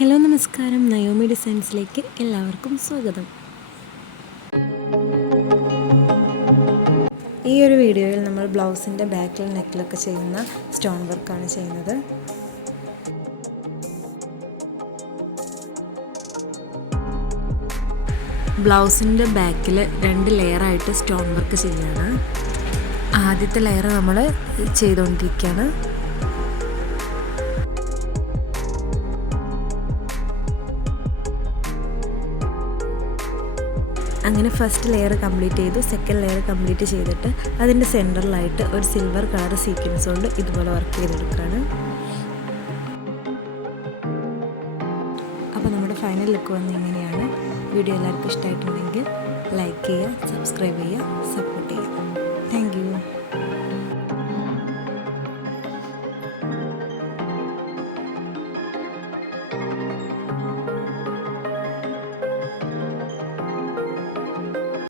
Hello നമസ്കാരം, Naomi ഡിസൈൻസിലേക്ക് എല്ലാവർക്കും സ്വാഗതം. ഈ ഒരു വീഡിയോയിൽ നമ്മൾ ബ്ലൗസിൻ്റെ ബാക്കിൽ നെക്കിലൊക്കെ ചെയ്യുന്ന സ്റ്റോൺ വർക്കാണ് ചെയ്യുന്നത്. ബ്ലൗസിൻ്റെ ബാക്കിൽ 2 ലെയറായിട്ട് സ്റ്റോൺ വർക്ക് ചെയ്യുകയാണ്. ആദ്യത്തെ ലെയർ നമ്മൾ ചെയ്തുകൊണ്ടിരിക്കുകയാണ്. അങ്ങനെ ഫസ്റ്റ് ലെയർ കംപ്ലീറ്റ് ചെയ്തു. സെക്കൻഡ് ലെയർ കംപ്ലീറ്റ് ചെയ്തിട്ട് അതിൻ്റെ സെൻറ്ററിലായിട്ട് ഒരു സിൽവർ കളർ സീക്വൻസ് കൊണ്ട് ഇതുപോലെ വർക്ക് ചെയ്തെടുക്കുകയാണ്. അപ്പോൾ നമ്മുടെ ഫൈനൽ ലുക്ക് വന്ന് ഇങ്ങനെയാണ്. വീഡിയോ എല്ലാവർക്കും ഇഷ്ടമായിട്ടുണ്ടെങ്കിൽ ലൈക്ക് ചെയ്യുക, സബ്സ്ക്രൈബ് ചെയ്യുക, സപ്പോർട്ട് ചെയ്യുക. Thank you.